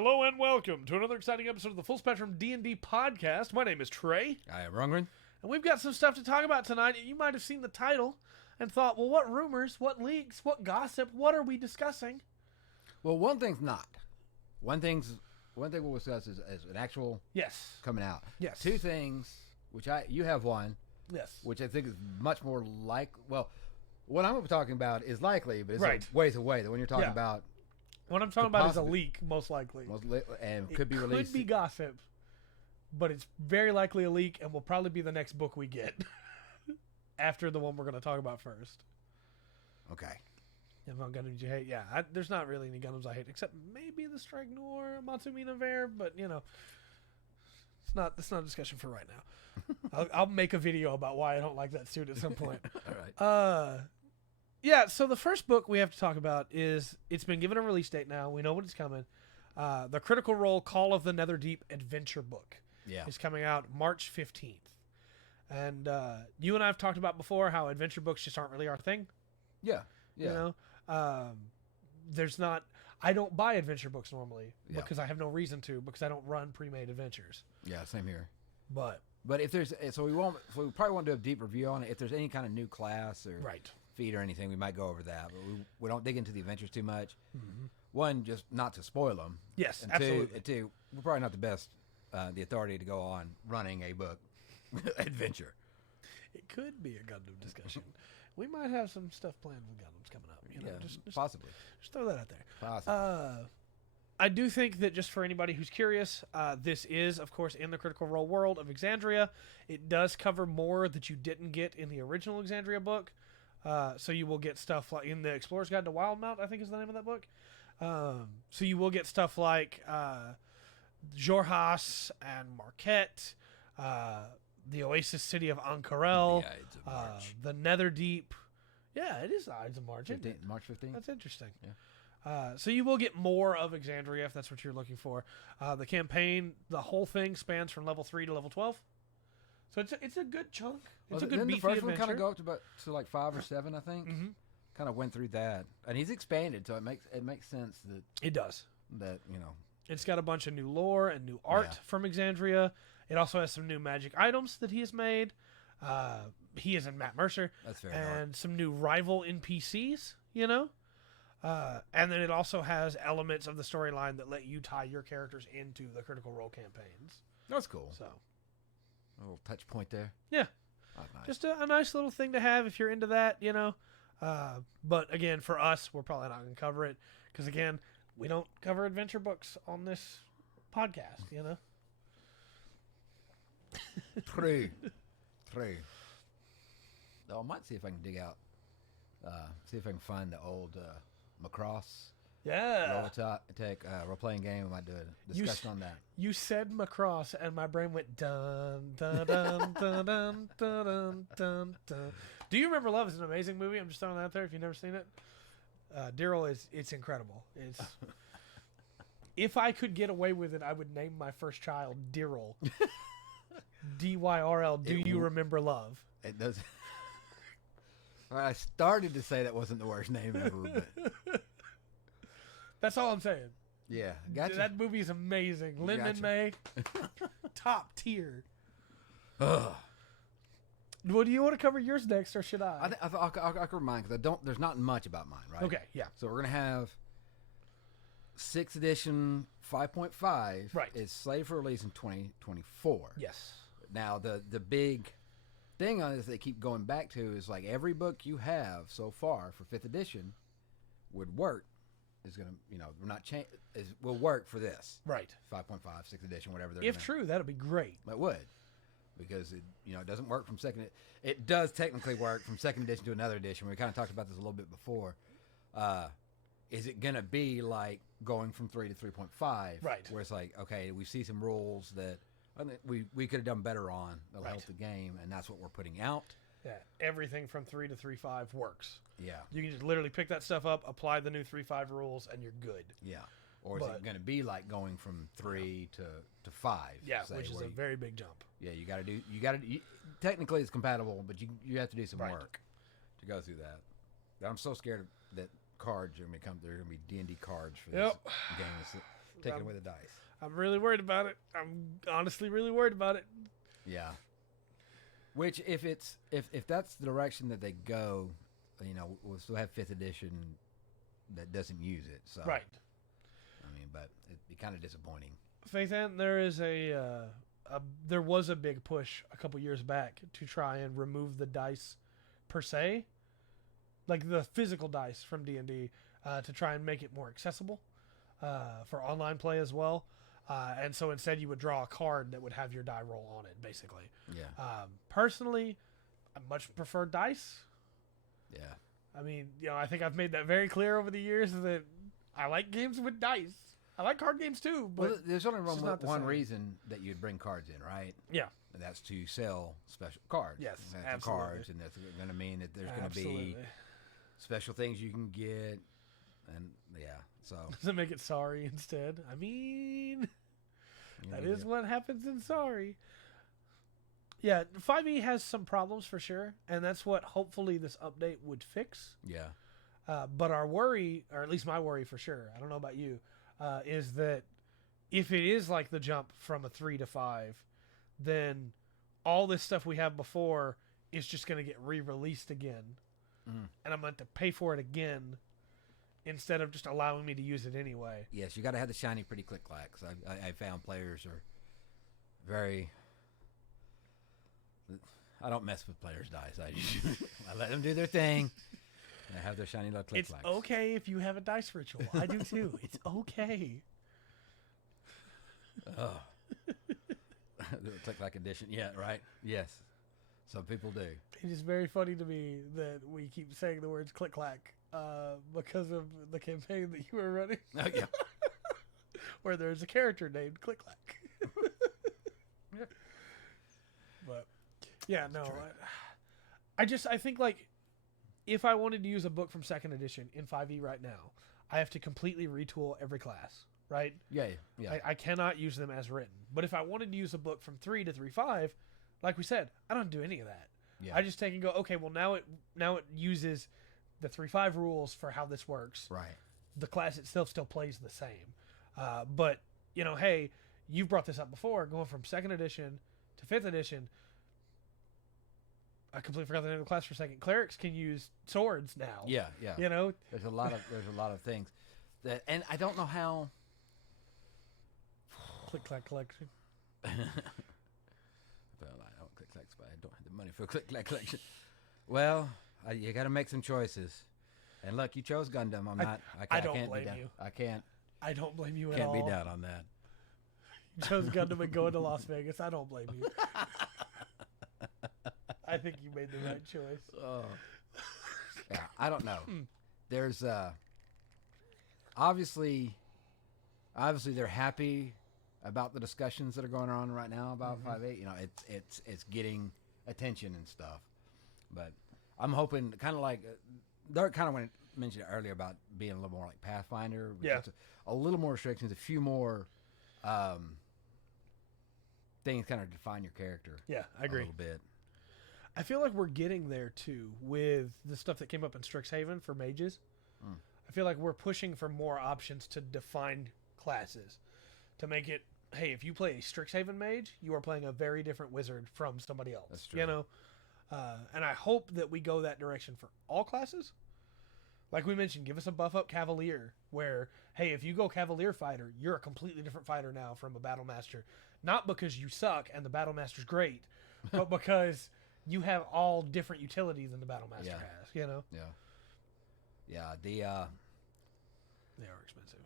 Hello and welcome to another exciting episode of the Full Spectrum D&D podcast. My name is Trey. I am Rungren. And we've got some stuff to talk about tonight. You might have seen the title and thought, well, what rumors, what leaks, what gossip, what are we discussing? Well, one thing's not. One thing we'll discuss is an actual coming out. Yes. Two things, which you have one. Yes. Which I think is much more like, well, what I'm talking about is likely, but it's right. a ways away. The one you're talking about. What I'm talking about is a leak, most likely. And could be released. Could be gossip, but it's very likely a leak and will probably be the next book we get after the one we're going to talk about first. Okay. About Gundams you hate, yeah. There's not really any Gundams I hate, except maybe the Strike Noir, Matsumina Vare, but you know, it's not a discussion for right now. I'll make a video about why I don't like that suit at some point. All right. Yeah. So the first book we have to talk about is it's been given a release date now. We know when it's coming. The Critical Role Call of the Netherdeep adventure book. Yeah. Is coming out March 15th, and you and I have talked about before how adventure books just aren't really our thing. Yeah. Yeah. You know. There's not. I don't buy adventure books normally because I have no reason to, because I don't run pre-made adventures. Yeah, same here. But if there's we probably won't do a deep review on it. If there's any kind of new class or feat or anything, we might go over that. But we don't dig into the adventures too much. Mm-hmm. One, just not to spoil them. Yes, and absolutely. Two, we're probably not the best, the authority to go on running a book adventure. It could be a Gundam discussion. We might have some stuff planned with Gundams coming up. You know, just possibly. Just throw that out there. Possibly. I do think that just for anybody who's curious, this is, of course, in the Critical Role world of Exandria. It does cover more that you didn't get in the original Exandria book. So you will get stuff like in the Explorer's Guide to Wildmount, I think is the name of that book. So you will get stuff like Jorhas and Marquette, the Oasis City of Ankarel, the Netherdeep. Yeah, it is the Ides of March. March 15th. That's interesting. Yeah. So you will get more of Exandria if that's what you're looking for. The campaign, the whole thing spans from level 3 to level 12. So it's a good chunk. It's a good beefy the first adventure. one kind of go up to like 5 or 7, I think. Mm-hmm. Kind of went through that, and he's expanded, so it makes sense that it does. That it's got a bunch of new lore and new art from Exandria. It also has some new magic items that he has made. He is in Matt Mercer. That's fair. And some new rival NPCs, you know? And then it also has elements of the storyline that let you tie your characters into the Critical Role campaigns. That's cool. So, a little touch point there. Yeah. Oh, nice. Just a nice little thing to have if you're into that, you know? But again, for us, we're probably not going to cover it. Because again, we don't cover adventure books on this podcast, you know? True. I might see if I can dig out, see if I can find the old Macross role-playing game. We might do a discussion on that. You said Macross, and my brain went dun dun dun dun dun dun dun dun. Do you remember Love is an Amazing Movie? I'm just throwing that out there if you've never seen it. Daryl it's incredible. It's if I could get away with it, I would name my first child Dyrrell. DYRL. Do you remember Love? It does. I started to say that wasn't the worst name ever, but that's all I'm saying. Yeah, gotcha. That movie is amazing. Lin May, top tier. Ugh. Well, do you want to cover yours next, or should I? I'll cover mine because there's not much about mine, right? Okay, yeah. So we're gonna have 6th edition 5.5. Right. Is slated for release in 2024. Yes. Now the big thing on this they keep going back to is like every book you have so far for 5th edition would work. Is gonna we're not will work for this. Right. 5.5, 6th edition, whatever. If true, that'd be great. It would. Because it doesn't work from second. It does technically work from 2nd edition to another edition. We kind of talked about this a little bit before. Is it gonna be like going from 3 to 3.5? Right. Where it's like, okay, we see some rules that we could have done better on that'll help the game, and that's what we're putting out. Yeah, everything from 3 to 3.5 works. Yeah. You can just literally pick that stuff up, apply the new 3.5 rules, and you're good. Yeah. Or is it going to be like going from 3 to 5? Yeah, which is a very big jump. Yeah, you got to technically it's compatible, but you have to do some work to go through that. I'm so scared that cards are going to come. There are going to be D&D cards for this game. taking away the dice. I'm really worried about it. I'm honestly really worried about it. Yeah. Which, if that's the direction that they go, we'll still have 5th edition that doesn't use it. So Right. I mean, but it'd be kind of disappointing. Faith Ann, there is there was a big push a couple years back to try and remove the dice per se, like the physical dice from D&D, to try and make it more accessible for online play as well. And so instead you would draw a card that would have your die roll on it, basically. Yeah. Personally, I much prefer dice. Yeah. I mean, I think I've made that very clear over the years that I like games with dice. I like card games too, but well, there's only one same. reason that you'd bring cards in, right? Yeah. And that's to sell special cards. Yes, and absolutely. Cards, and that's going to mean that there's going to be special things you can get, and yeah, so does it make it sorry instead? I mean, that is what happens in sorry. Yeah, 5e has some problems for sure, and that's what hopefully this update would fix. Yeah. But our worry, or at least my worry for sure, I don't know about you, is that if it is like the jump from a 3 to 5, then all this stuff we have before is just going to get re-released again. And I'm going to pay for it again instead of just allowing me to use it anyway. Yes, you got to have the shiny pretty click-clacks. I found players are very... I don't mess with players' dice. I let them do their thing. I have their shiny little click-clacks. It's okay if you have a dice ritual. I do too. It's okay. Oh. The click-clack edition. Yeah, right? Yes. Some people do. It is very funny to me that we keep saying the words click-clack because of the campaign that you were running. Oh, yeah. Where there's a character named Click-clack. Yeah. But, yeah, no. I think, like, if I wanted to use a book from 2nd edition in 5e right now, I have to completely retool every class, right? Yeah. I cannot use them as written. But if I wanted to use a book from 3 to 3.5, like we said, I don't do any of that. Yeah. I just take and go, okay, well, now it uses the 3.5 rules for how this works. Right. The class itself still plays the same. But, hey, you've brought this up before, going from 2nd edition to 5th edition. I completely forgot the name of the class for a second. Clerics can use swords now. Yeah. There's a lot of things that, and I don't know how. Click-clack collection. Well, I don't click-clack, but I don't have the money for a click-clack collection. Well, you got to make some choices. And look, you chose Gundam. I don't can't blame be down. you. I don't blame you at all. Can't be down on that. You chose Gundam and going to Las Vegas. I don't blame you. I think you made the right choice. Oh. Yeah, I don't know. There's obviously they're happy about the discussions that are going on right now about 5.8. It's getting attention and stuff. But I'm hoping, kind of like Dirk kind of mentioned it earlier about being a little more like Pathfinder. Yeah. A little more restrictions, a few more things kind of define your character. Yeah, I agree. A little bit. I feel like we're getting there too with the stuff that came up in Strixhaven for mages. I feel like we're pushing for more options to define classes, to make it, hey, if you play a Strixhaven mage, you are playing a very different wizard from somebody else. That's true. And I hope that we go that direction for all classes. Like we mentioned, give us a buff up Cavalier, where, hey, if you go Cavalier fighter, you're a completely different fighter now from a Battle Master. Not because you suck and the Battle Master's great, but because you have all different utility than the Battle Master has, Yeah. Yeah, They are expensive.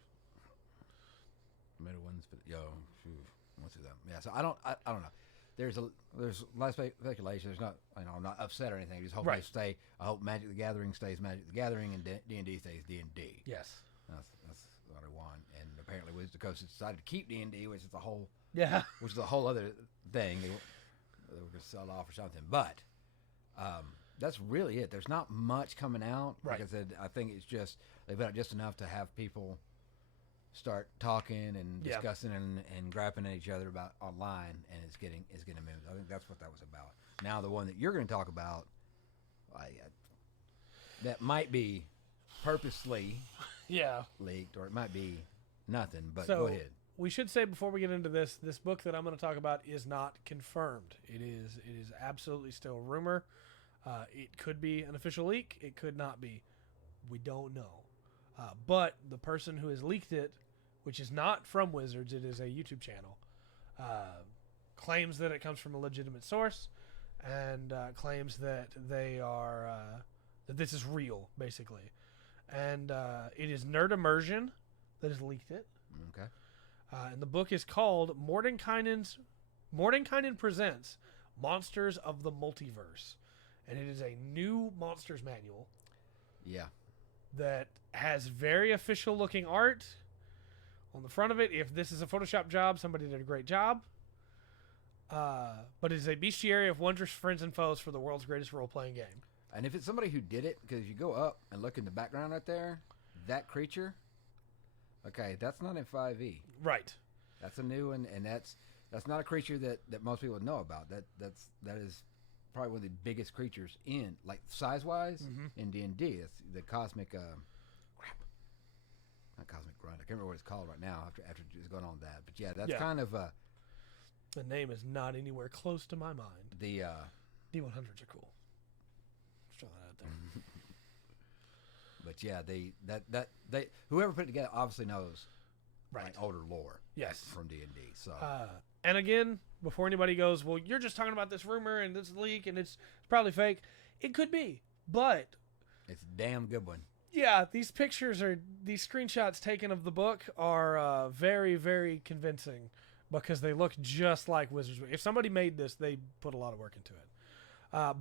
Middle ones, but what's that? Yeah, so I don't know. There's a lot of speculation. There's not, I'm not upset or anything. I just hope they stay. I hope Magic the Gathering stays Magic the Gathering and D&D stays D&D. Yes, that's what I want. And apparently, Wizards of the Coast has decided to keep D&D, which is a whole other thing. They were going to sell it off or something, but that's really it. There's not much coming out. Right. Like I said, I think it's just they've got just enough to have people start talking and discussing and grappling at each other about online, and it's getting moved. I think that's what that was about. Now the one that you're going to talk about, that might be purposely leaked, or it might be nothing. But So, go ahead. We should say before we get into this book that I'm going to talk about is not confirmed. It is absolutely still rumor. It could be an official leak. It could not be. We don't know. But the person who has leaked it, which is not from Wizards, it is a YouTube channel, claims that it comes from a legitimate source, and claims that they are that this is real, basically. And it is Nerd Immersion that has leaked it. Okay. And the book is called Mordenkainen Presents Monsters of the Multiverse. And it is a new monsters manual. Yeah. That has very official looking art on the front of it. If this is a Photoshop job, somebody did a great job. But it is a bestiary of wondrous friends and foes for the world's greatest role-playing game. And if it's somebody who did it, because you go up and look in the background right there, that creature, okay, that's not in 5e. Right. That's a new one, and that's not a creature that most people know about. That is probably one of the biggest creatures in, like, size-wise, in D&D. That's the cosmic, not cosmic grunt. I can't remember what it's called right now after just going on that. But yeah, that's kind of the name is not anywhere close to my mind. The D100s are cool. Just throw that out there. But yeah, they whoever put it together obviously knows, right, like, older lore. Yes, from D&D. So and again, before anybody goes, well, you're just talking about this rumor and this leak and it's probably fake. It could be, but it's a damn good one. Yeah, these screenshots taken of the book are very, very convincing because they look just like Wizards. If somebody made this, they put a lot of work into it.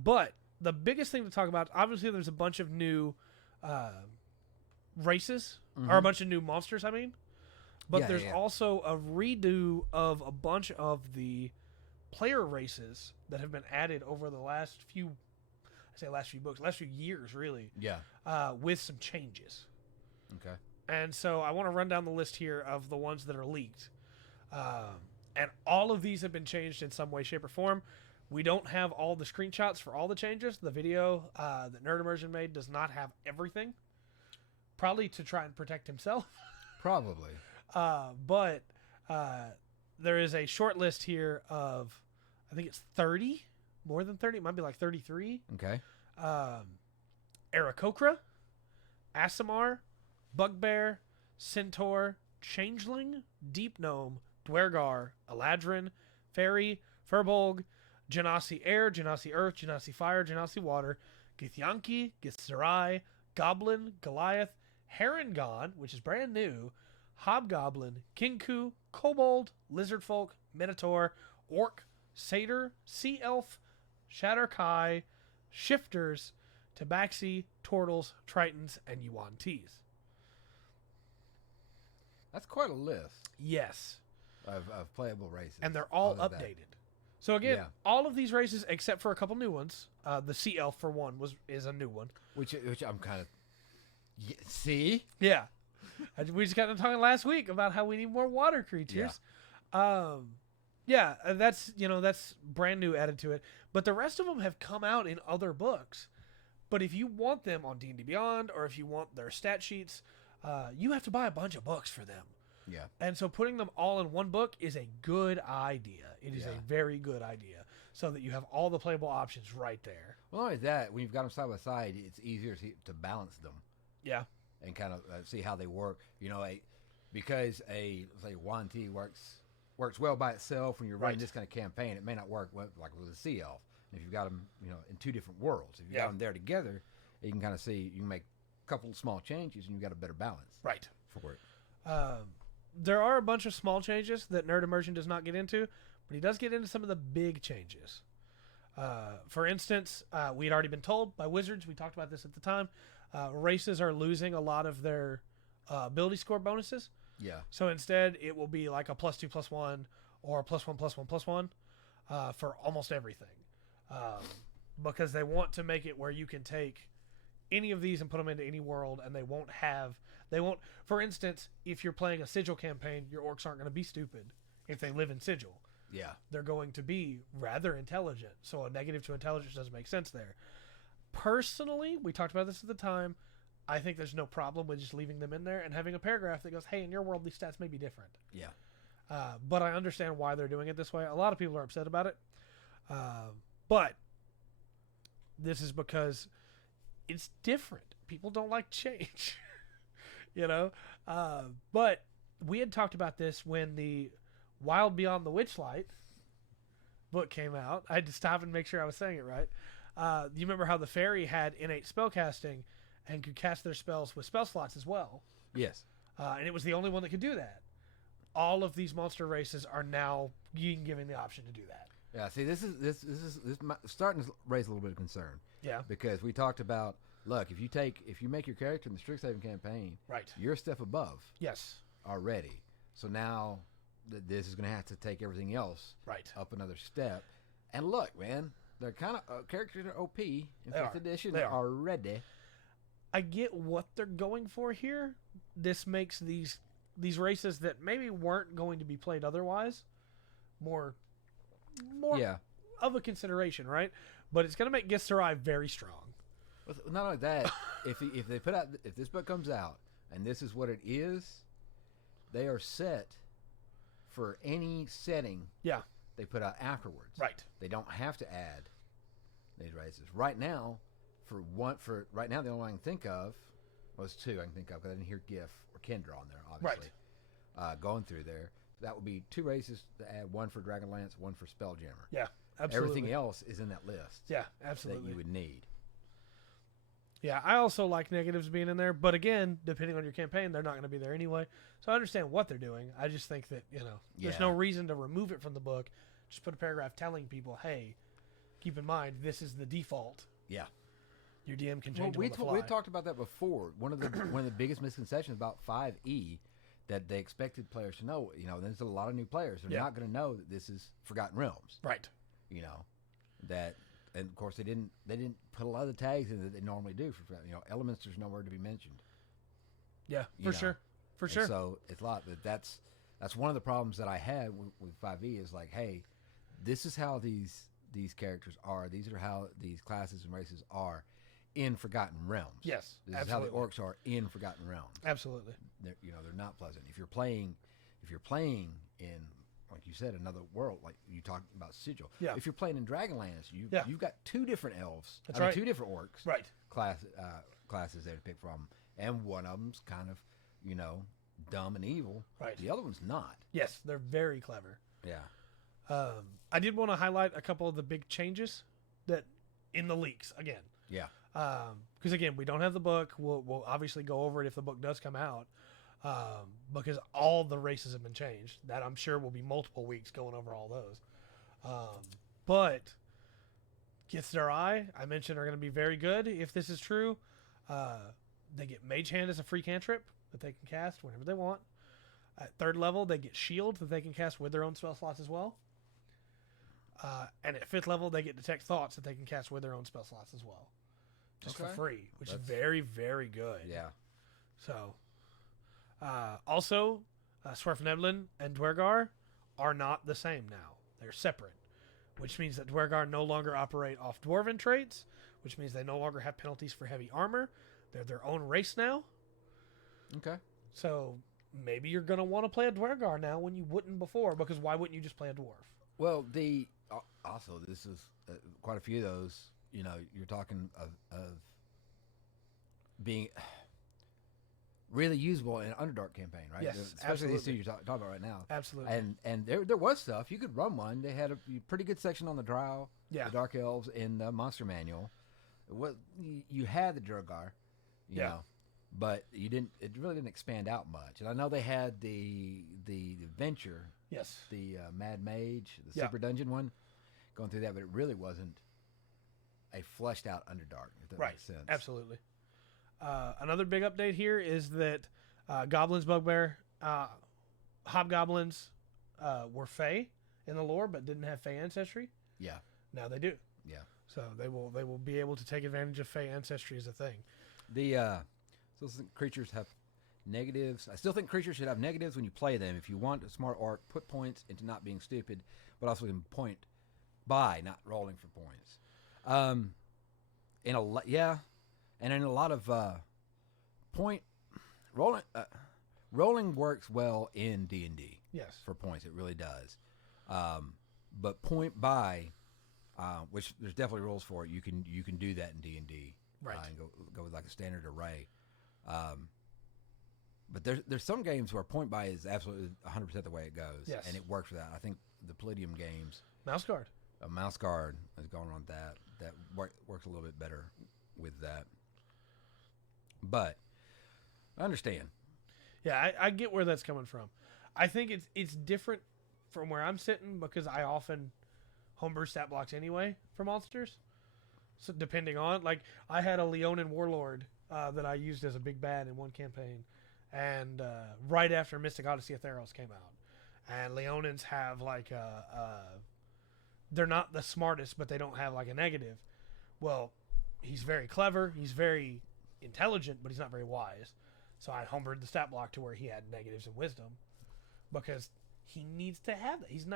But the biggest thing to talk about, obviously, there's a bunch of new races, or a bunch of new monsters, I mean. But there's also a redo of a bunch of the player races that have been added over the last few years, really. Yeah. With some changes. Okay. And so I want to run down the list here of the ones that are leaked. And all of these have been changed in some way, shape, or form. We don't have all the screenshots for all the changes. The video that Nerd Immersion made does not have everything. Probably to try and protect himself. Probably. But there is a short list here of, I think it's 30. More than 30. It might be like 33. Okay. Aarakocra, Aasimar, Bugbear, Centaur, Changeling, Deep Gnome, Dwergar, Eladrin, Fairy, Furbolg, Genasi Air, Genasi Earth, Genasi Fire, Genasi Water, Githyanki, Githzerai, Goblin, Goliath, Harengon, which is brand new, Hobgoblin, Kinku, Kobold, Lizardfolk, Minotaur, Orc, Satyr, Sea Elf, Shatterkai, Shifters, Tabaxi, Turtles, Tritons, and Yuan-Tis. That's quite a list. Yes. Of playable races. And they're all updated. So again, all of these races, except for a couple new ones, the Sea Elf, for one, is a new one. Which I'm kind of... See? Yeah. We just got to talking last week about how we need more water creatures. Yeah. That's brand new added to it. But the rest of them have come out in other books. But if you want them on D&D Beyond, or if you want their stat sheets, you have to buy a bunch of books for them. Yeah. And so putting them all in one book is a good idea. It is a very good idea. So that you have all the playable options right there. Well, not only that, when you've got them side by side, it's easier to balance them. Yeah. And kind of see how they work. Because let's say Yuan-Ti works well by itself when you're running this kind of campaign. It may not work like with a Sea Elf. If you've got them, in two different worlds. If you've got them there together, you can kind of see, you can make a couple of small changes and you've got a better balance. Right. For it. There are a bunch of small changes that Nerd Immersion does not get into, but he does get into some of the big changes. For instance, we had already been told by Wizards, we talked about this at the time, races are losing a lot of their ability score bonuses. Yeah. So instead, it will be like a +2/+1 or a +1/+1/+1 for almost everything. Because they want to make it where you can take any of these and put them into any world, and they won't, for instance, if you're playing a Sigil campaign, your orcs aren't going to be stupid if they live in Sigil. Yeah. They're going to be rather intelligent. So a negative to intelligence doesn't make sense there. Personally, we talked about this at the time, I think there's no problem with just leaving them in there and having a paragraph that goes, hey, in your world, these stats may be different. Yeah. But I understand why they're doing it this way. A lot of people are upset about it. But this is because it's different. People don't like change. You know? But we had talked about this when the Wild Beyond the Witchlight book came out. I had to stop and make sure I was saying it right. You remember how the fairy had innate spellcasting and could cast their spells with spell slots as well? Yes. And it was the only one that could do that. All of these monster races are now being given the option to do that. Yeah. See, this is starting to raise a little bit of concern. Yeah. Because we talked about, look, if you make your character in the Strixhaven campaign, Right. you're a step above Yes. already. So now this is going to have to take everything else Right. up another step. And look, man, they're kind of characters are OP in They 5th are. edition They are. already. I get what they're going for here. This makes these races that maybe weren't going to be played otherwise more Yeah. of a consideration, right? But it's going to make Githzerai very strong. Not only that, if this book comes out and this is what it is, they are set for any setting Yeah. they put out afterwards. Right. They don't have to add these races right now. The only one I can think of was two. I can think of because I didn't hear GIF or Kendra on there, obviously. Right. Going through there, that would be two races to add: one for Dragonlance, one for Spelljammer. Yeah. Absolutely. Everything else is in that list. Yeah. Absolutely. That you would need. Yeah, I also like negatives being in there, but again, depending on your campaign, they're not going to be there anyway. So I understand what they're doing. I just think that, there's no reason to remove it from the book. Just put a paragraph telling people, hey, keep in mind, this is the default. Yeah. Your DM can change it on the fly. We talked about that before. One of the biggest misconceptions about 5e that they expected players to know, there's a lot of new players. They're not going to know that this is Forgotten Realms. Right. That... And of course, they didn't put a lot of the tags in that they normally do for elements. There's nowhere to be mentioned. Yeah, for sure. So it's a lot. But that's one of the problems that I had with 5e is like, hey, this is how these characters are. These are how these classes and races are in Forgotten Realms. Yes, this absolutely. is how the orcs are in Forgotten Realms. Absolutely. They're not pleasant. If you're playing in, like you said, another world, like you talked about Sigil. Yeah. If you're playing in Dragonlance, you've got two different elves. That's right. Two different orcs. Right. Classes there to pick from, and one of them's kind of, dumb and evil. Right. The other one's not. Yes, they're very clever. Yeah. I did want to highlight a couple of the big changes that in the leaks again. Yeah. Because again, we don't have the book. We'll obviously go over it if the book does come out. Because all the races have been changed. That I'm sure will be multiple weeks going over all those. But Githzerai, I mentioned, are going to be very good if this is true. They get Mage Hand as a free cantrip that they can cast whenever they want. At 3rd level, they get Shield that they can cast with their own spell slots as well. And at 5th level, they get Detect Thoughts that they can cast with their own spell slots as well. Just for free, which is very, very good. Yeah. So... also, Swerfneblin and Dwergar are not the same now. They're separate, which means that Dwergar no longer operate off Dwarven traits, which means they no longer have penalties for heavy armor. They're their own race now. Okay. So maybe you're going to want to play a Dwergar now when you wouldn't before, because why wouldn't you just play a Dwarf? Well, also, this is quite a few of those, you're talking of being... really usable in an Underdark campaign, right? Yes, especially absolutely. these two you're talking about right now. Absolutely. And there was stuff you could run one. They had a pretty good section on the Drow, the Dark Elves in the Monster Manual. You had the Durgar, you know, but you didn't. It really didn't expand out much. And I know they had the Venture, the Mad Mage, the Super Dungeon one, going through that, but it really wasn't a fleshed out Underdark. If that makes sense. Absolutely. Another big update here is that Goblins, Bugbear, Hobgoblins were Fey in the lore, but didn't have Fey ancestry. Yeah. Now they do. Yeah. So they will be able to take advantage of Fey ancestry as a thing. So creatures have negatives. I still think creatures should have negatives when you play them. If you want a smart orc, put points into not being stupid, but also can point by not rolling for points. And in a lot of point rolling rolling works well in D&D. Yes. For points, it really does. But point buy, which there's definitely rules for it. You can do that in D&D, Right. And go with like a standard array. But there's some games where point buy is absolutely 100% the way it goes, Yes. and it works for that. I think the Palladium games, Mouse guard. a mouse guard has gone on that works a little bit better with that. But I understand. Yeah, I get where that's coming from. I think it's different from where I'm sitting because I often homebrew stat blocks anyway for monsters. So depending on, like, I had a Leonin warlord that I used as a big bad in one campaign, and right after Mystic Odyssey of Theros came out, and Leonins have like they're not the smartest, but they don't have like a negative. Well, he's very clever, he's very intelligent, but he's not very wise. So I homebrewed the stat block to where he had negatives in wisdom because he needs to have that. He's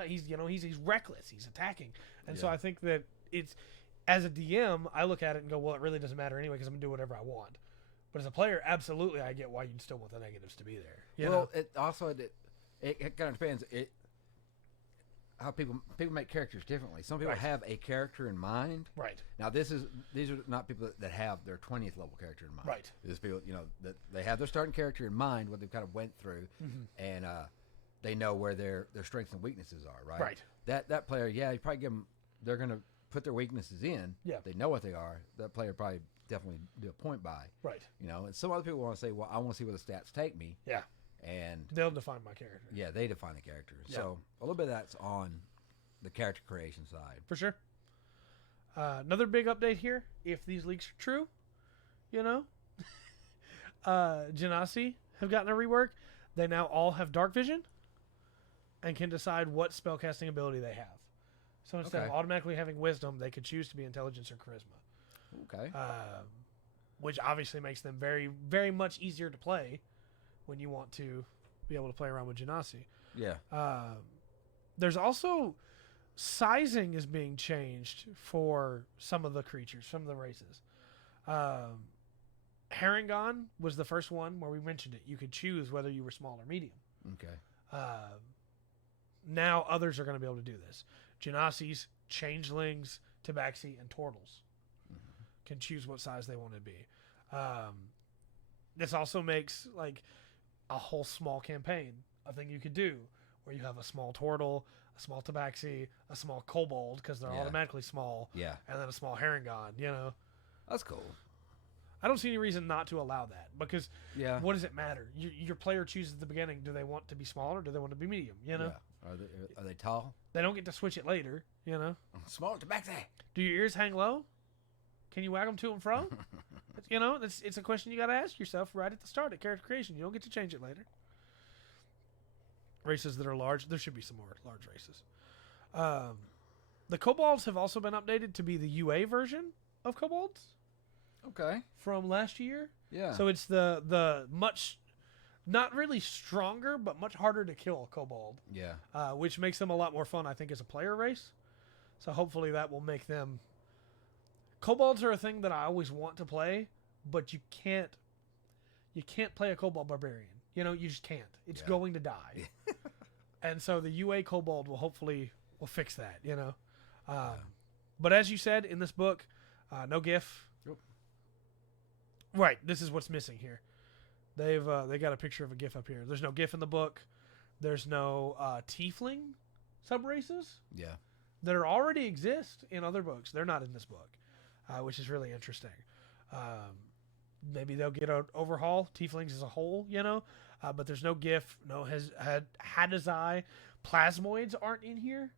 reckless, he's attacking, and so I think that it's, as a DM, I look at it and go, well, it really doesn't matter anyway because I'm gonna do whatever I want. But as a player, absolutely, I get why you'd still want the negatives to be there. You know? It also it kind of depends. How people make characters differently. Some people have a character in mind. Right. Now these are not people that have their 20th level character in mind. Right. These people, that they have their starting character in mind, what they've kind of went through, and they know where their strengths and weaknesses are. Right. Right. That player, you probably give them. They're going to put their weaknesses in. Yeah. They know what they are. That player probably definitely do a point buy. Right. And some other people want to say, well, I want to see where the stats take me. Yeah. And they'll define my character. Yeah, they define the character. Yeah. So a little bit of that's on the character creation side. For sure. Another big update here, if these leaks are true, Genasi have gotten a rework. They now all have dark vision and can decide what spellcasting ability they have. So instead of automatically having wisdom, they could choose to be intelligence or charisma. Okay. Which obviously makes them very, very much easier to play when you want to be able to play around with Genasi. Yeah. There's also sizing is being changed for some of the creatures, some of the races. Harengon was the first one where we mentioned it. You could choose whether you were small or medium. Okay. Now others are going to be able to do this. Genasis, changelings, tabaxi, and turtles can choose what size they want to be. This also makes like a whole small campaign a thing you could do where you have a small turtle, a small tabaxi, a small kobold because they're automatically small, and then a small harengon. That's cool. I don't see any reason not to allow that because what does it matter? Your player chooses at the beginning. Do they want to be small or do they want to be medium? Yeah. Are they tall? They don't get to switch it later. Small tabaxi. Do your ears hang low? Can you wag them to and fro? It's a question you got to ask yourself right at the start at character creation. You don't get to change it later. Races that are large, there should be some more large races. The kobolds have also been updated to be the UA version of kobolds. Okay. From last year. Yeah. So it's the much, not really stronger, but much harder to kill kobold. Yeah. Which makes them a lot more fun, I think, as a player race. So hopefully that will make them. Kobolds are a thing that I always want to play, but you can't play a kobold barbarian. You just can't. It's going to die. And so the UA kobold will hopefully fix that. But as you said in this book, no GIF. Yep. Right. This is what's missing here. They got a picture of a GIF up here. There's no GIF in the book. There's no tiefling subraces. Yeah. That already exist in other books. They're not in this book, which is really interesting. Maybe they'll get an overhaul. Tieflings as a whole, but there's no GIF, no Hadazai. Plasmoids aren't in here,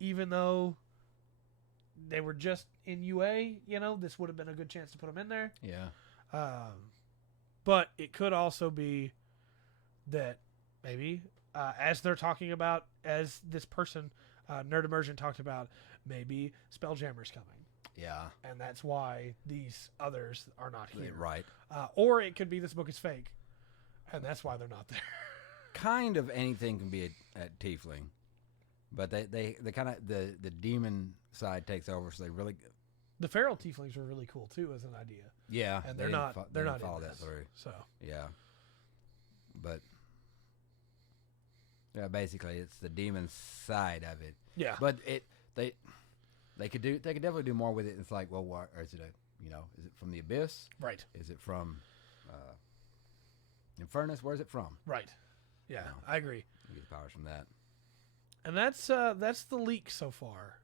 even though they were just in UA. This would have been a good chance to put them in there. Yeah. But it could also be that maybe, as they're talking about, as this person, Nerd Immersion talked about, maybe Spelljammer's coming. Yeah. And that's why these others are not here. Right. Or it could be this book is fake, and that's why they're not there. Kind of anything can be a tiefling, but they kind of the demon side takes over, so they really The feral tieflings were really cool too as an idea. Yeah, And they they're not didn't in follow that this. through. So Yeah, but yeah, basically it's the demon side of it. yeah, But they could definitely do more with it. It's like, well, what, or is it is it from the abyss? right, Is it from Infernus? Where's it from? right. Yeah, No. I agree. You get the powers from that. And that's the leak so far.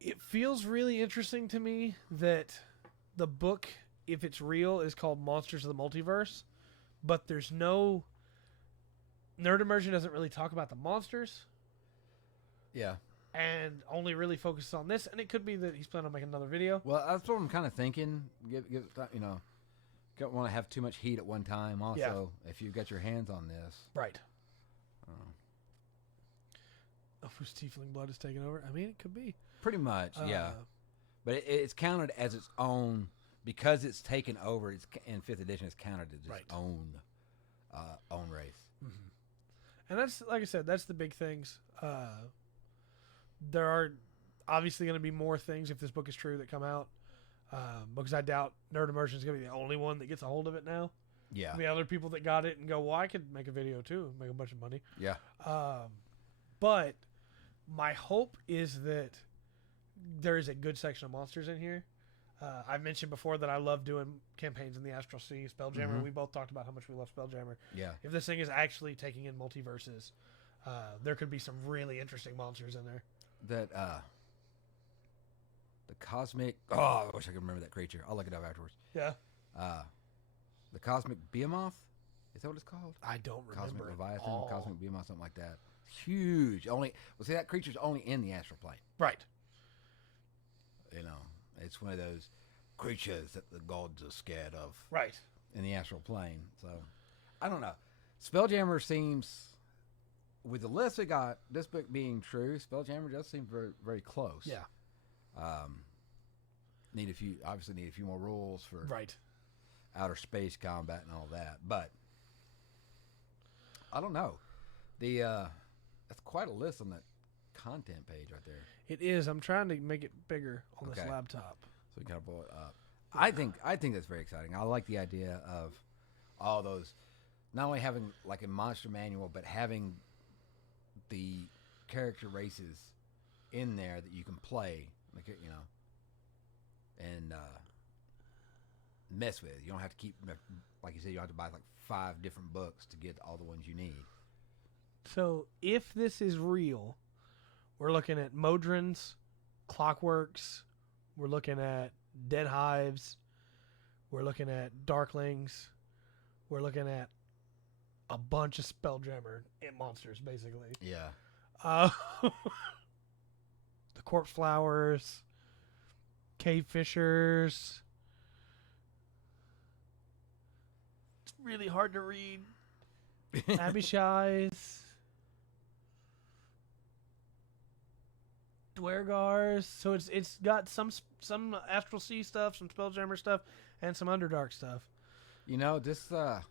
It feels really interesting to me that the book, if it's real, is called Monsters of the Multiverse, but there's no Nerd Immersion doesn't really talk about the monsters Yeah. and only really focuses on this. And it could be that he's planning on making another video. Well, that's what I'm kind of thinking. Don't want to have too much heat at one time. Also, if you've got your hands on this, Right. Oh, whose tiefling blood is taking over? I mean, it could be. pretty much, yeah. But it's counted as its own because it's taken over. It's in 5th edition. It's counted as its Right. own race. And that's, like I said, that's the big things. There are obviously going to be more things if this book is true that come out. Because I doubt Nerd Immersion is going to be the only one that gets a hold of it now. Yeah. There'll be other people that got it and go, well, I could make a video too and make a bunch of money. Yeah. But my hope is that there is a good section of monsters in here. I've mentioned before that I love doing campaigns in the Astral Sea, Spelljammer. Mhm. We both talked about how much we love Spelljammer. Yeah. If this thing is actually taking in multiverses, there could be some really interesting monsters in there. That the cosmic. Oh, I wish I could remember that creature. I'll look it up afterwards. Yeah. The cosmic Biomoth. Is that what it's called? I don't remember. Cosmic at Leviathan, all. Cosmic Biomoth, something like that. Huge. See, that creature's only in the astral plane. Right. It's one of those creatures that the gods are scared of Right. in the astral plane. So, I don't know. Spelljammer seems, with the list we got, this book being true, Spelljammer does seem very, very close. Yeah. Need a few more rules for Right. outer space combat and all that, but I don't know. That's quite a list on that content page right there. It is. I'm trying to make it bigger on this Okay. laptop. So we kind of blow it up. I think that's very exciting. I like the idea of all those, not only having like a monster manual, but having the character races in there that you can play, like and mess with. You don't have to keep, like you said, you don't have to buy like 5 different books to get all the ones you need. So if this is real, we're looking at Modrons, Clockworks, we're looking at Dead Hives, we're looking at Darklings, we're looking at a bunch of Spelljammer monsters, basically. Yeah. The Corpse Flowers, Cave Fishers. It's really hard to read. Abishais. Dwergars. So it's got some Astral Sea stuff, some Spelljammer stuff, and some Underdark stuff. This that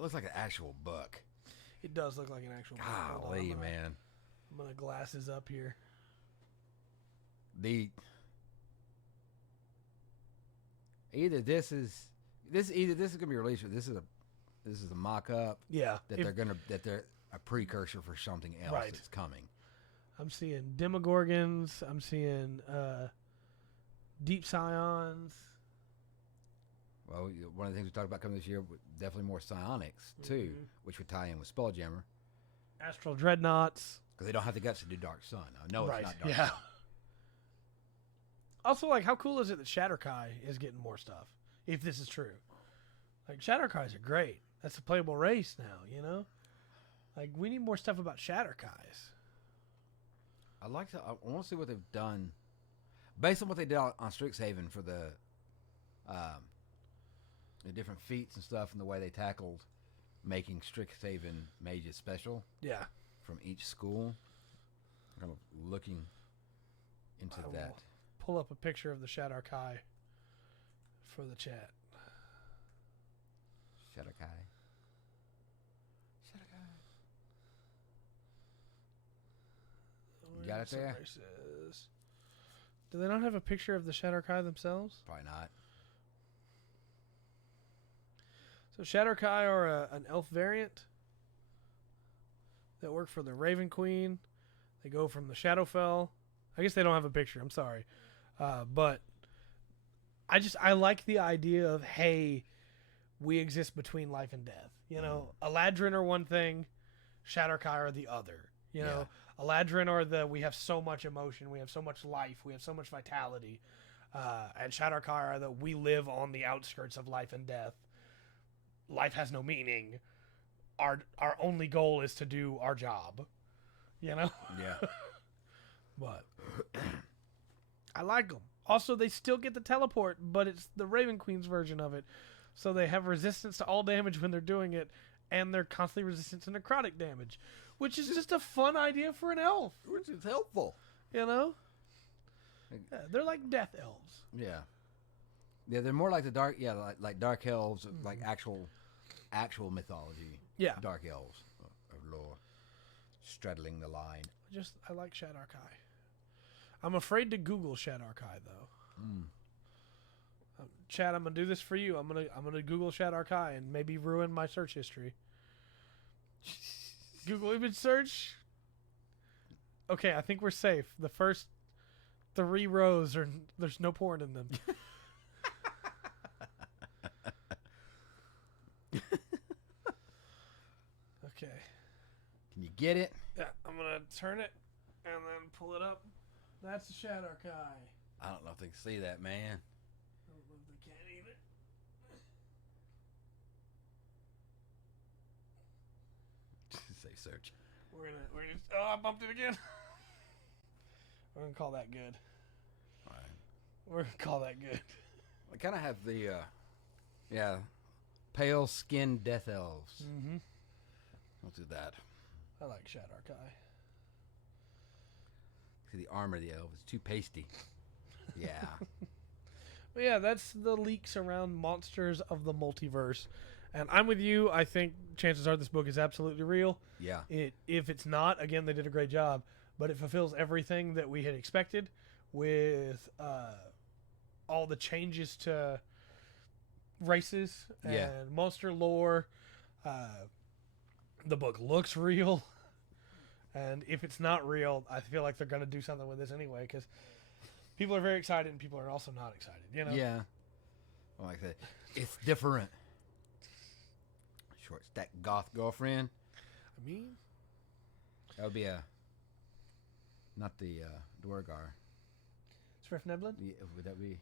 looks like an actual book. It does look like an actual book. Hold on, Golly, man. I'm gonna glasses up here. Either this is gonna be released, or this is a mock up Yeah. that they're a precursor for something else Right. that's coming. I'm seeing Demogorgons. I'm seeing Deep Scions. Well, one of the things we talked about coming this year, definitely more psionics too, Mhm. which would tie in with Spelljammer Astral Dreadnoughts. because they don't have the guts to do Dark Sun. I know Right, it's not Dark yeah. Sun. Also, like, how cool is it that Shatterkai is getting more stuff? If this is true, like, Shatterkais are great. That's a playable race now. Like, we need more stuff about Shatterkais. I want to see what they've done based on what they did on Strixhaven for the different feats and stuff, and the way they tackled making Strixhaven mages special Yeah. from each school. Kind of looking into I will that. pull up a picture of the Shatterkai for the chat. Shatterkai. Got it there? Races. Do they not have a picture of the Shadowkai themselves? Probably not. So Shadowkai are an elf variant that work for the Raven Queen. They go from the Shadowfell. I guess they don't have a picture. I'm sorry. But I like the idea of, hey, we exist between life and death. You know, Eladrin are one thing, Shadowkai are the other. You know, Eladrin are we have so much emotion, we have so much life, we have so much vitality. And Shadowkai are we live on the outskirts of life and death. Life has no meaning. Our only goal is to do our job. You know? Yeah. But I like them. Also, they still get the teleport, but it's the Raven Queen's version of it. So they have resistance to all damage when they're doing it, and they're constantly resistant to necrotic damage, which is just a fun idea for an elf. Which is helpful. You know? Yeah, they're like death elves. Yeah. Yeah, they're more like the dark, like dark elves, like actual mythology. Yeah. Dark elves of lore. Straddling the line. I like Shadowkai. I'm afraid to Google Shadowkai though. Chad, I'm gonna do this for you. I'm gonna Google Shadowkai and maybe ruin my search history. Google image search. Okay, I think we're safe. The first 3 rows there's no porn in them. Okay. Can you get it? Yeah, I'm gonna turn it and then pull it up. That's the Shadowkai. I don't know if they can see that, man. I don't know if they can either. Say search. We're gonna. Oh, I bumped it again. We're gonna call that good. All right. We're gonna call that good. I kind of have the, pale skinned death elves. Mm-hmm. We'll do that. I like Shadowkai. See, the armor of the elves is too pasty. Yeah. But yeah, that's the leaks around monsters of the multiverse. And I'm with you. I think chances are this book is absolutely real. Yeah. If it's not, again, they did a great job. But it fulfills everything that we had expected with all the changes to races and monster lore. The book looks real. And if it's not real, I feel like they're going to do something with this anyway, because people are very excited and people are also not excited, you know? Yeah. I like that. It's different. Short stack goth girlfriend. I mean, that would be not the Dwargar. Swiftneblin? Yeah, would that be?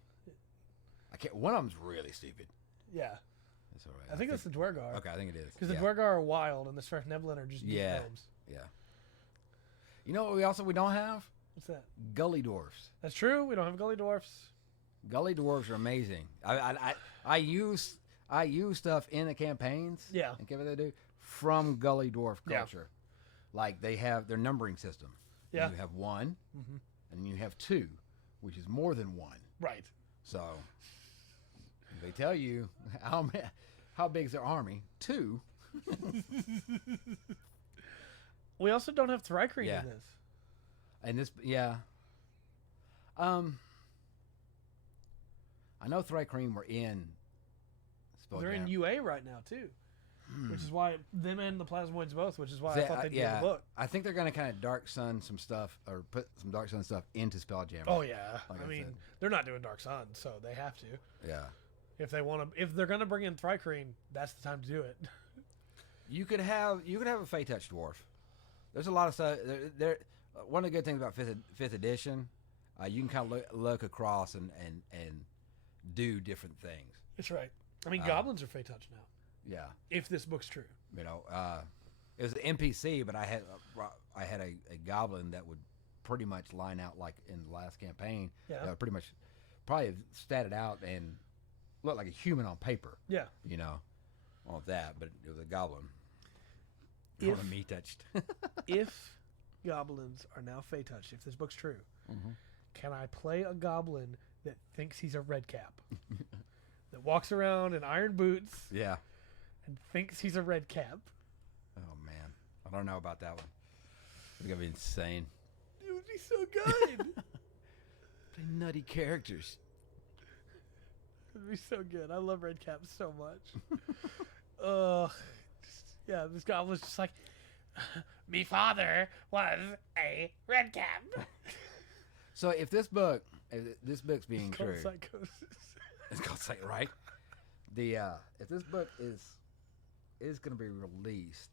I can't. One of them's really stupid. Yeah. That's all right. I think that's the Dwargar. Okay, I think it is. Because the Dwargar are wild and the Swiftneblin are just deep gnomes. Yeah. You know what we don't have? What's that? Gully dwarfs. That's true. We don't have gully dwarfs. Gully dwarfs are amazing. I use stuff in the campaigns. Yeah. And what they do from Gully dwarf culture. Yeah. Like they have their numbering system. Yeah. You have 1, and you have 2, which is more than 1. Right. So they tell you how big is their army? 2. We also don't have Thrycreen in this. And this, I know Thrycreen were in Spelljammer. They're in UA right now, too. Which is why them and the Plasmoids both, which is why I thought they'd be in the book. I think they're going to kind of Dark Sun some stuff, or put some Dark Sun stuff into Spelljammer. Oh, yeah. Like I mean, they're not doing Dark Sun, so they have to. Yeah. If they're going to bring in Thrycreen, that's the time to do it. You could have a Fey Touch dwarf. There's a lot of stuff. One of the good things about fifth edition, you can kind of look across and do different things. That's right. I mean, goblins are Fey Touch now. Yeah. If this book's true. You know, it was an NPC, but I had a goblin that would pretty much line out like in the last campaign. Yeah. That would pretty much probably statted out and looked like a human on paper. Yeah. You know, all that, but it was a goblin. If me touched. If goblins are now Fey Touched, if this book's true, can I play a goblin that thinks he's a red cap? That walks around in iron boots. Yeah. And thinks he's a red cap. Oh man, I don't know about that one. It's gonna be insane. Dude, be so good. Play nutty characters. It'd be so good. I love Red Cap so much. Yeah, this goblin was just like, me father was a red cap. So if this book's being It's called true, Psychosis. it's called Psych, right? If this book is going to be released,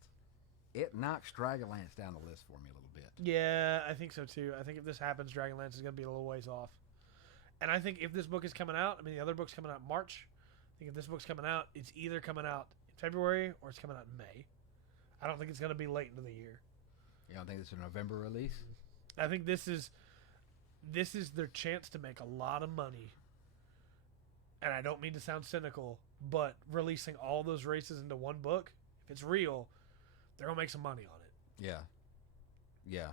it knocks Dragonlance down the list for me a little bit. Yeah, I think so too. I think if this happens, Dragonlance is going to be a little ways off. And I think if this book is coming out, I mean, the other book's coming out in March. I think if this book's coming out, it's either coming out in February or it's coming out in May. I don't think it's going to be late into the year. You don't think it's a November release? I think this is their chance to make a lot of money. And I don't mean to sound cynical, but releasing all those races into one book, if it's real, they're going to make some money on it. Yeah. Yeah.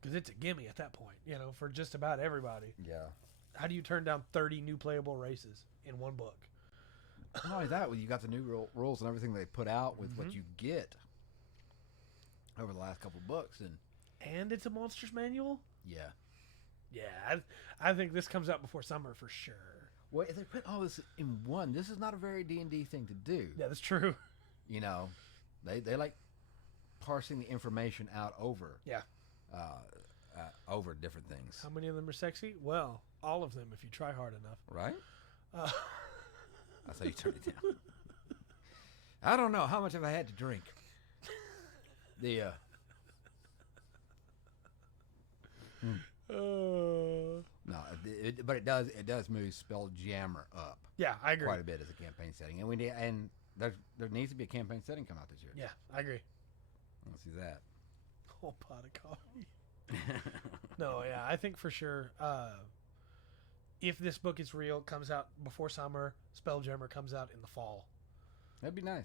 Because it's a gimme at that point, for just about everybody. Yeah. How do you turn down 30 new playable races in one book? Not only that, you got the new rules and everything they put out with what you get over the last couple books, and it's a monsters manual. Yeah, I think this comes out before summer for sure. Well, if they put all this in one, this is not a very D&D thing to do. Yeah, that's true. They like parsing the information out over over different things. How many of them are sexy? Well, all of them if you try hard enough. Right? I saw you turn it down. I don't know how much have I had to drink. No, but it does move Spelljammer up. Yeah, I agree. Quite a bit as a campaign setting, and there needs to be a campaign setting come out this year. Yeah, I agree. Let's see that. Whole pot of coffee. No, yeah, I think for sure. If this book is real, comes out before summer. Spelljammer comes out in the fall. That'd be nice.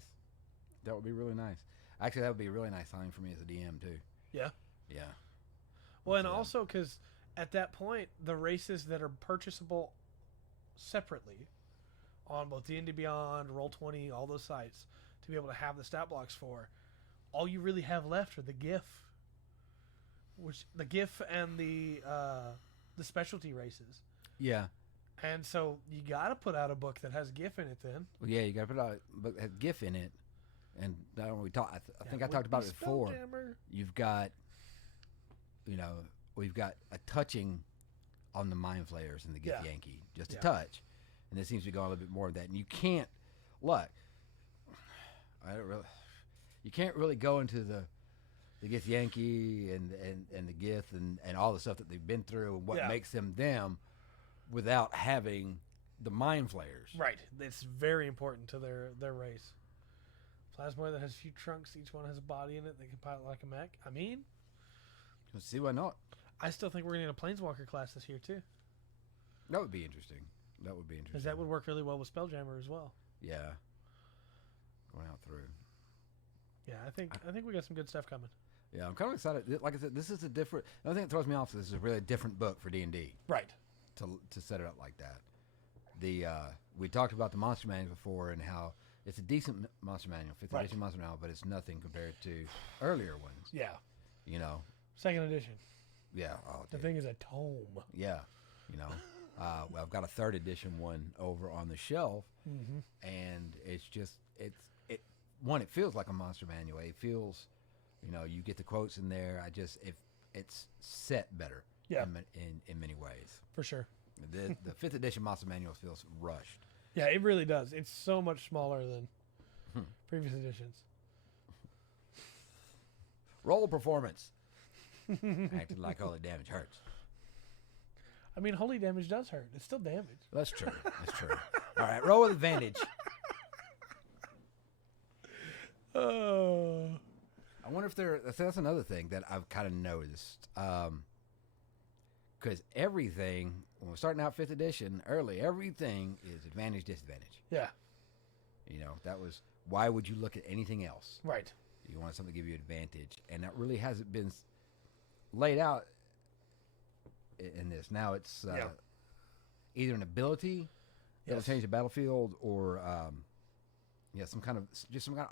That would be really nice. Actually, that would be a really nice time for me as a DM too. Yeah. Yeah. Well, and also because at that point, the races that are purchasable separately on both D&D Beyond, Roll20, all those sites, to be able to have the stat blocks for, all you really have left are the GIF, and the specialty races. Yeah. And so you got to put out a book that has GIF in it then. Well, yeah, you got to put out a book that has GIF in it. And we talked. I think I talked about it before. Spelljammer. You've got, we've got a touching on the Mind Flayers and the Gith Yankee, just a touch, and it seems to be going a little bit more of that. And you can't look. You can't really go into the Gith Yankee and the Gith and all the stuff that they've been through and what makes them without having the Mind Flayers. Right. It's very important to their race. Plasmoid that has a few trunks, each one has a body in it. They can pilot like a mech. I mean, let's see why not. I still think we're going to need a Planeswalker class this year too. That would be interesting. Because that would work really well with Spelljammer as well. Yeah. Going out through. Yeah, I think we got some good stuff coming. Yeah, I'm kind of excited. Like I said, this is a different. The only thing that throws me off is this is a really different book for D&D. Right. To set it up like that. We talked about the Monster Manual before and how it's a decent monster manual, 5th edition monster manual, but it's nothing compared to earlier ones. Yeah. Second edition. Yeah. The thing is a tome. Yeah. Well, I've got a 3rd edition one over on the shelf, and it's just it feels like a monster manual. It feels, you get the quotes in there. It's set better. Yeah. In many ways. For sure. The 5th edition monster manual feels rushed. Yeah, it really does. It's so much smaller than previous editions. Roll performance. Acted like all the damage hurts. I mean, holy damage does hurt. It's still damage. That's true. All right, roll with advantage. Oh. I wonder if that's another thing that I've kind of noticed. Because everything, when we're starting out 5th edition, everything is advantage, disadvantage. Yeah. That was, why would you look at anything else? Right. You want something to give you advantage. And that really hasn't been laid out in this. Now it's either an ability that will change the battlefield or some kind of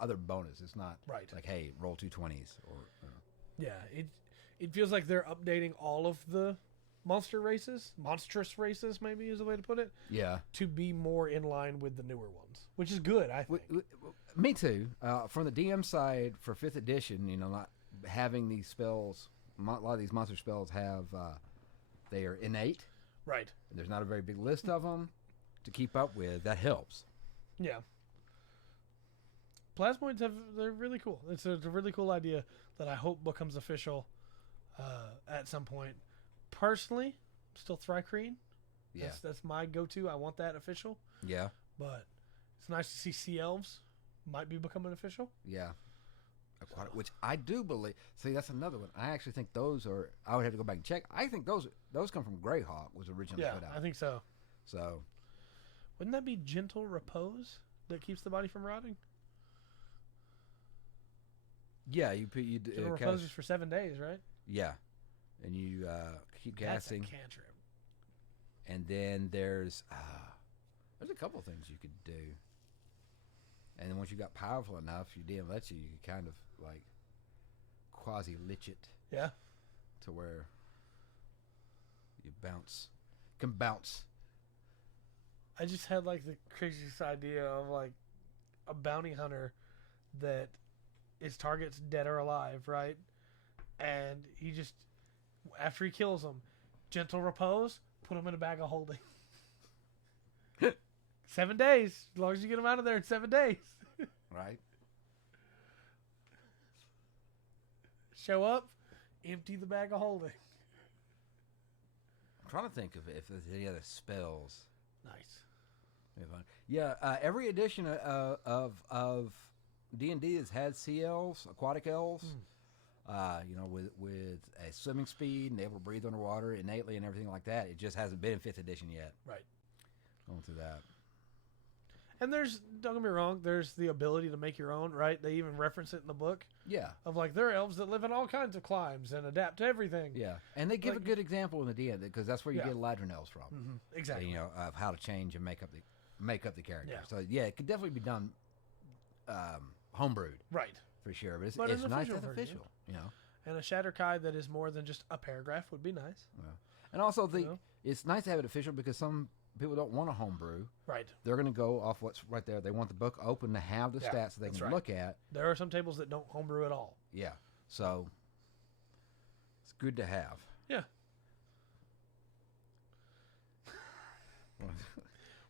other bonus. It's not right. like, hey, roll 2 20s or. Yeah, it feels like they're updating all of the monstrous races, maybe is the way to put it, Yeah. to be more in line with the newer ones, which is good, I think. Me too. From the DM side for 5th edition, not having these spells, a lot of these monster spells have, they are innate. Right. There's not a very big list of them to keep up with. That helps. Yeah. Plasmoids they're really cool. It's a really cool idea that I hope becomes official at some point. Personally, still Thri-Kreen. Yeah. That's my go-to. I want that official. Yeah. But it's nice to see Sea Elves might be becoming official. Yeah. Aquatic, which I do believe. See, that's another one. I actually think those are. I would have to go back and check. I think those come from Greyhawk was originally put out. I think so. So, wouldn't that be gentle repose that keeps the body from rotting? Yeah, you gentle repose is for 7 days, right? Yeah, and you keep casting. That's a cantrip. And then there's a couple things you could do. And then once you got powerful enough, you DM lets you can kind of like quasi lich it. Yeah. To where you can bounce. I just had like the craziest idea of like a bounty hunter that his target's dead or alive, right? And he just, after he kills them, gentle repose, put him in a bag of holding. 7 days. As long as you get him out of there in 7 days. Right. Show up, empty the bag of holding. I'm trying to think of if there's any other spells. Nice. Yeah, every edition of D&D has had sea elves, aquatic elves. With a swimming speed and able to breathe underwater innately and everything like that. It just hasn't been in 5th edition yet. Right. Going through that. And don't get me wrong, there's the ability to make your own, right? They even reference it in the book. Yeah. Of like, there are elves that live in all kinds of climes and adapt to everything. Yeah. And they give a good example in the D&D because that's where you get Eladrin elves from. Mm-hmm. Exactly. So, of how to change and make up the character. Yeah. So yeah, it could definitely be done homebrewed. Right. For sure. But it's nice to have official, And a Shatterkai that is more than just a paragraph would be nice. Yeah. And also it's nice to have it official because some people don't want a homebrew. Right. They're going to go off what's right there. They want the book open to have the stats that they can look at. There are some tables that don't homebrew at all. Yeah. So it's good to have. Yeah.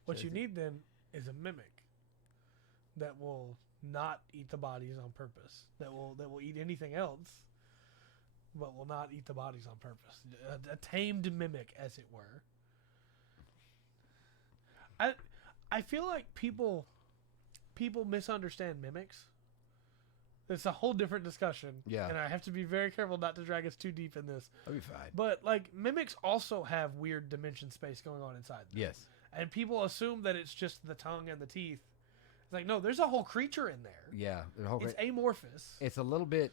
What you need then is a mimic that will not eat the bodies on purpose. That will eat anything else, but will not eat the bodies on purpose. A tamed mimic, as it were. I feel like people misunderstand mimics. It's a whole different discussion. Yeah. And I have to be very careful not to drag us too deep in this. That'll be fine. But like mimics also have weird dimension space going on inside them. Yes. And people assume that it's just the tongue and the teeth. It's like, no, there's a whole creature in there. Yeah. It's amorphous. It's a little bit...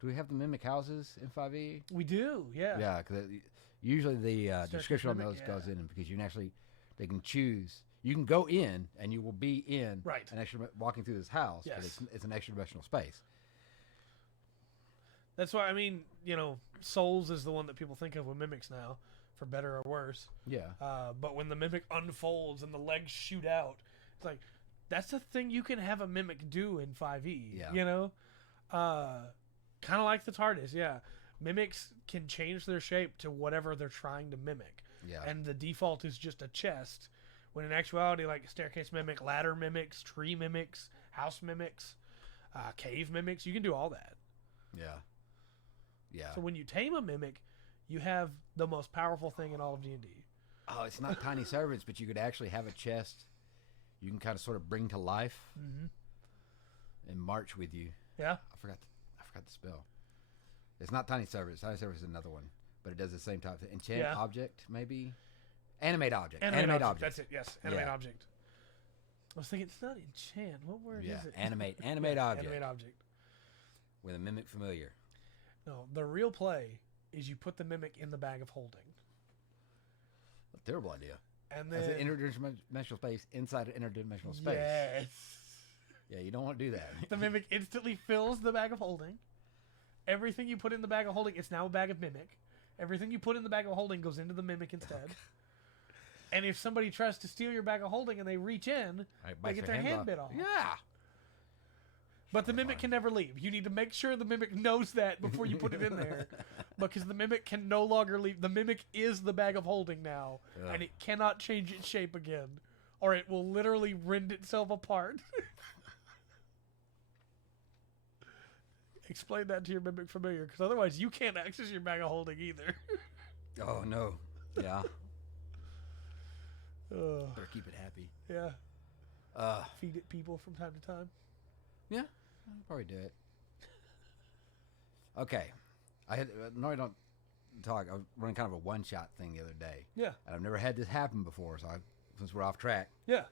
Do we have the mimic houses in 5e? We do, yeah. Yeah, because usually the description on those goes in because you can actually... They can choose. You can go in, and you will be in an extra walking through this house, but it's an extra dimensional space. That's why, I mean, Souls is the one that people think of with mimics now, for better or worse. Yeah. But when the mimic unfolds and the legs shoot out, it's like, that's a thing you can have a mimic do in 5e. Yeah. Kind of like the TARDIS, yeah. Mimics can change their shape to whatever they're trying to mimic. Yeah. And the default is just a chest. When in actuality, like staircase mimic, ladder mimics, tree mimics, house mimics, cave mimics, you can do all that. Yeah. Yeah. So when you tame a mimic, you have the most powerful thing in all of D&D. Oh, it's not tiny servants, but you could actually have a chest you can kind of sort of bring to life and march with you. Yeah. I forgot the spell. It's not tiny servants. Tiny servants is another one. But it does the same type of thing. Enchant object, maybe? Animate object. Animate object. That's it, yes. Animate object. I was thinking, it's not enchant. What word is it? Animate object. Animate object. With a mimic familiar. No, the real play is you put the mimic in the bag of holding. A terrible idea. And then... As an interdimensional space inside an interdimensional space. Yes. Yeah, you don't want to do that. The mimic instantly fills the bag of holding. Everything you put in the bag of holding, it's now a bag of mimic. Everything you put in the bag of holding goes into the mimic instead. And if somebody tries to steal your bag of holding and they reach in, they get their hand bit off. Yeah. But the mimic can never leave. You need to make sure the mimic knows that before you put it in there. Because the mimic can no longer leave. The mimic is the bag of holding now. And it cannot change its shape again. Or it will literally rend itself apart. Explain that to your mimic familiar. Because otherwise you can't access your bag of holding either. Oh, no. Yeah. Better keep it happy. Yeah. Feed it people from time to time. Yeah. I'll probably do it. Okay. No, I don't talk. I was running kind of a one-shot thing the other day. Yeah. And I've never had this happen before, so since we're off track. Yeah.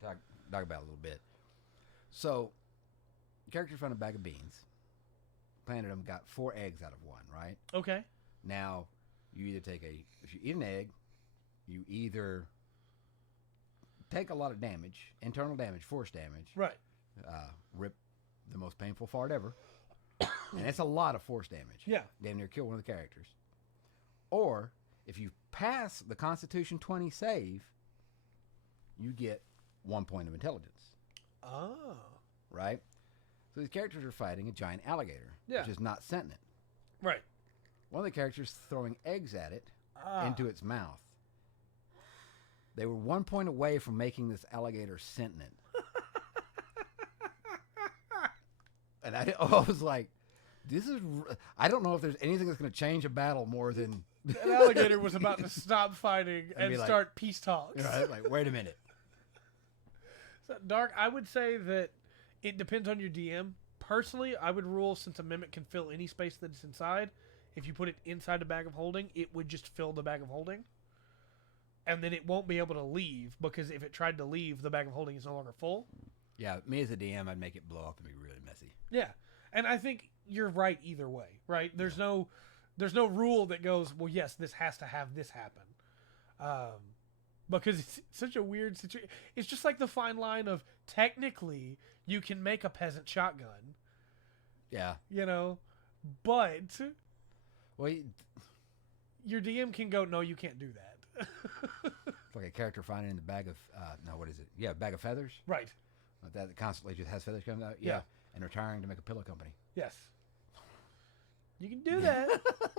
Talk about it a little bit. So, the character found a bag of beans. Planted them, got 4 eggs out of one, right? Okay. Now, you either if you eat an egg, you either take a lot of damage, internal damage, force damage. Right. Rip the most painful fart ever. And it's a lot of force damage. Yeah. Damn near kill one of the characters. Or, if you pass the Constitution 20 save, you get 1 point of intelligence. Oh. Right? So these characters are fighting a giant alligator, which is not sentient. Right. One of the characters throwing eggs at it into its mouth. They were 1 point away from making this alligator sentient. And I was like, I don't know if there's anything that's going to change a battle more than... An alligator was about to stop fighting and start peace talks. Right? Like, wait a minute. So, Dark, I would say that it depends on your DM. Personally, I would rule, since a mimic can fill any space that it's inside, if you put it inside a bag of holding, it would just fill the bag of holding. And then it won't be able to leave, because if it tried to leave, the bag of holding is no longer full. Yeah, me as a DM, I'd make it blow up and be really messy. Yeah, and I think you're right either way, right? There's no rule that goes, well, yes, this has to have this happen. Because it's such a weird situation. It's just like the fine line of, technically, you can make a peasant shotgun. Yeah. You know, but well, your DM can go, no, you can't do that. It's like a character finding the bag of, what is it? Yeah, bag of feathers. Right. That constantly just has feathers coming out. Yeah. And retiring to make a pillow company. Yes. You can do that.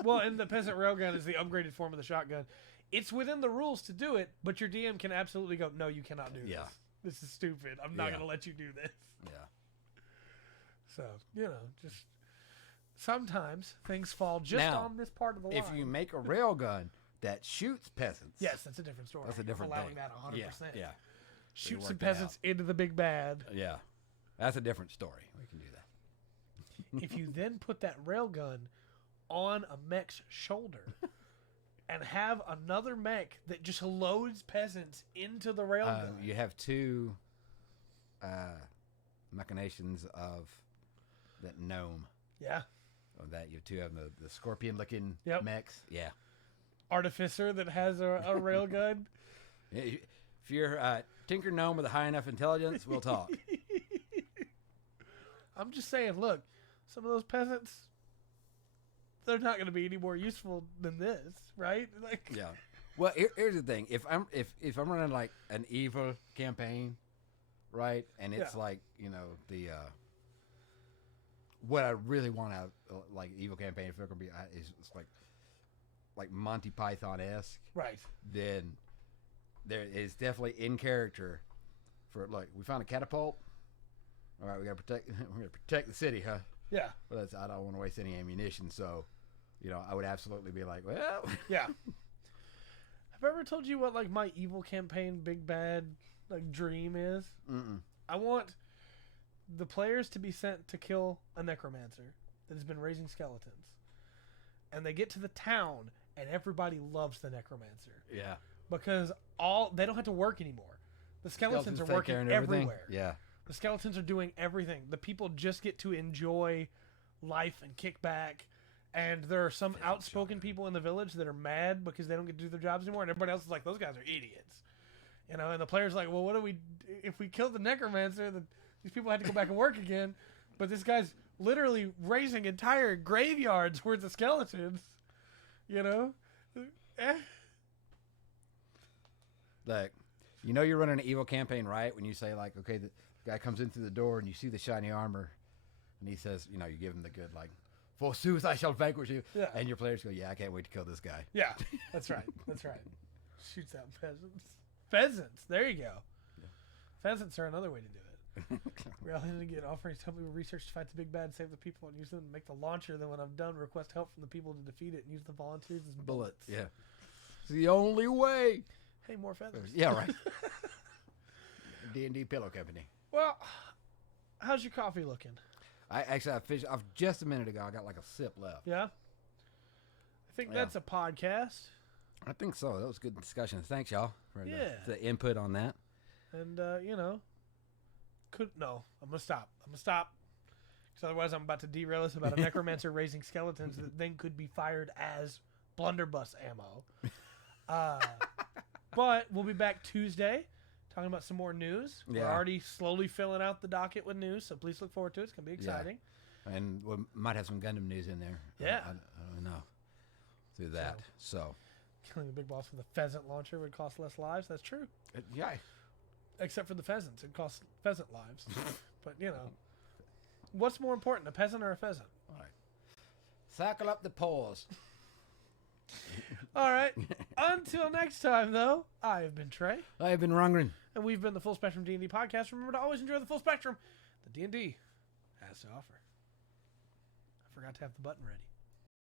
Well, and the peasant railgun is the upgraded form of the shotgun. It's within the rules to do it, but your DM can absolutely go, no, you cannot do this. This is stupid. I'm not going to let you do this. Yeah. So, just sometimes things fall just on this part of the line. If you make a railgun that shoots peasants. Yes, that's a different story. That's a different allowing thing. That 100%. Yeah. Shoot some peasants into the big bad. Yeah. That's a different story. We can do that. If you then put that railgun on a mech's shoulder and have another mech that just loads peasants into the railgun. You have 2 machinations of that gnome. Yeah. Of that, you have 2 of them, the scorpion-looking mechs. Yeah. Artificer that has a railgun. If you're a tinker gnome with a high enough intelligence, we'll talk. I'm just saying, look, some of those peasants, they're not going to be any more useful than this, right? Like, yeah. Well, here's the thing: if I'm running like an evil campaign, right, and it's like the what I really want out like evil campaign, if they're going to be is it's like Monty Python-esque, right? Then there is definitely in character for we found a catapult. All right, we're gonna protect the city, huh? Yeah. Well, I don't want to waste any ammunition, so I would absolutely be like, well, yeah. Have I ever told you what my evil campaign big bad dream is? Mm-mm. I want the players to be sent to kill a necromancer that has been raising skeletons, and they get to the town, and everybody loves the necromancer. Yeah. Because they don't have to work anymore. The skeletons are working everywhere. Yeah. The skeletons are doing everything. The people just get to enjoy life and kick back. And there are some outspoken people in the village that are mad because they don't get to do their jobs anymore. And everybody else is like, those guys are idiots. And the player's like, well, what do we... If we kill the necromancer, these people had to go back and work again. But this guy's literally raising entire graveyards worth of skeletons. You know? Like, you know you're running an evil campaign, right? When you say, like, okay, the guy comes in through the door and you see the shiny armor, and he says, you know, you give him the good, like, forsooth I shall vanquish you. Yeah. And your players go, yeah, I can't wait to kill this guy. Yeah, that's right. That's right. Shoots out pheasants. Pheasants. There you go. Yeah. Pheasants are another way to do it. We're all going to get offerings to help people research to fight the big bad and save the people and use them to make the launcher. Then when I'm done, request help from the people to defeat it and use the volunteers as bullets. Yeah. It's the only way. Hey, more feathers. Yeah, right. D&D Pillow Company. Well, how's your coffee looking? I finished off just a minute ago. I got like a sip left. Yeah? I think that's a podcast. I think so. That was good discussion. Thanks, y'all, for Yeah. the input on that. And, you know, I'm going to stop. Because otherwise I'm about to derail us about a necromancer raising skeletons that then could be fired as blunderbuss ammo. But we'll be back Tuesday talking about some more news. Yeah. We're already slowly filling out the docket with news, so please look forward to it. It's going to be exciting. Yeah. And we might have some Gundam news in there. Yeah. I don't know. Through that. So. Killing the big boss with a pheasant launcher would cost less lives. That's true. Yeah. Except for the pheasants. It costs pheasant lives. But, you know. What's more important, a peasant or a pheasant? All right. Circle up the paws. All right. Until next time, though, I have been Trey. I have been Rungren. And we've been the Full Spectrum D&D podcast. Remember to always enjoy the full spectrum that D&D has to offer. I forgot to have the button ready.